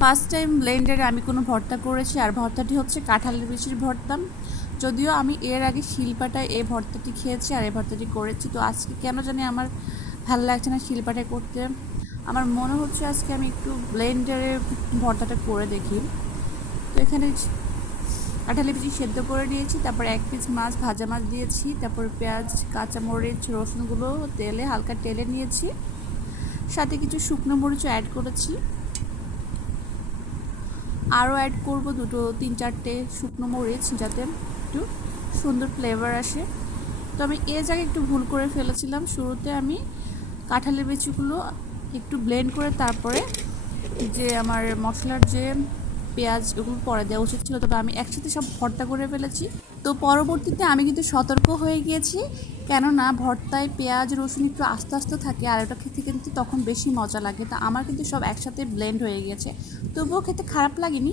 First time ব্লেন্ডারে আমি কোনো ভর্তা করেছি, আর ভর্তাটি হচ্ছে কাঁঠালের বিচির ভর্তা। যদিও আমি এর আগে শিলপাটায় এই ভর্তাটি খেয়েছি আর এই ভর্তাটি করেছি, তো আজকে কেন জানি আমার ভালো লাগছে না শিলপাটায় করতে। আমার মনে হচ্ছে আজকে আমি একটু ব্লেন্ডারে ভর্তাটা করে দেখি। তো এখানে কাঁঠালের বিচি সেদ্ধ করে নিয়েছি, তারপর 1 পিস মাছ ভাজা মাছ দিয়েছি, তারপর পেঁয়াজ কাঁচামরিচ রসুনগুলো হালকা তেলে নিয়েছি, সাথে কিছু শুকনো মরিচও অ্যাড করেছি। আরও অ্যাড করব 3-4টে শুকনো মরিচ, যাতে একটু সুন্দর ফ্লেভার আসে। তো আমি এ জায়গায় একটু ভুল করে ফেলেছিলাম, শুরুতে আমি কাঁঠালের বিচিগুলো একটু ব্লেন্ড করে তারপরে যে আমার মশলার যে পেঁয়াজ ওগুলো পরে দেওয়া উচিত ছিল, তবে আমি একসাথে সব ভর্তা করে ফেলেছি। তো পরবর্তীতে আমি কিন্তু সতর্ক হয়ে গিয়েছি, কেননা ভর্তায় পেঁয়াজ রসুন একটু আস্তে আস্তে থাকে, আর ওটা খেতে কিন্তু তখন বেশি মজা লাগে। তা আমার কিন্তু সব একসাথে ব্লেন্ড হয়ে গিয়েছে, তবুও খেতে খারাপ লাগেনি।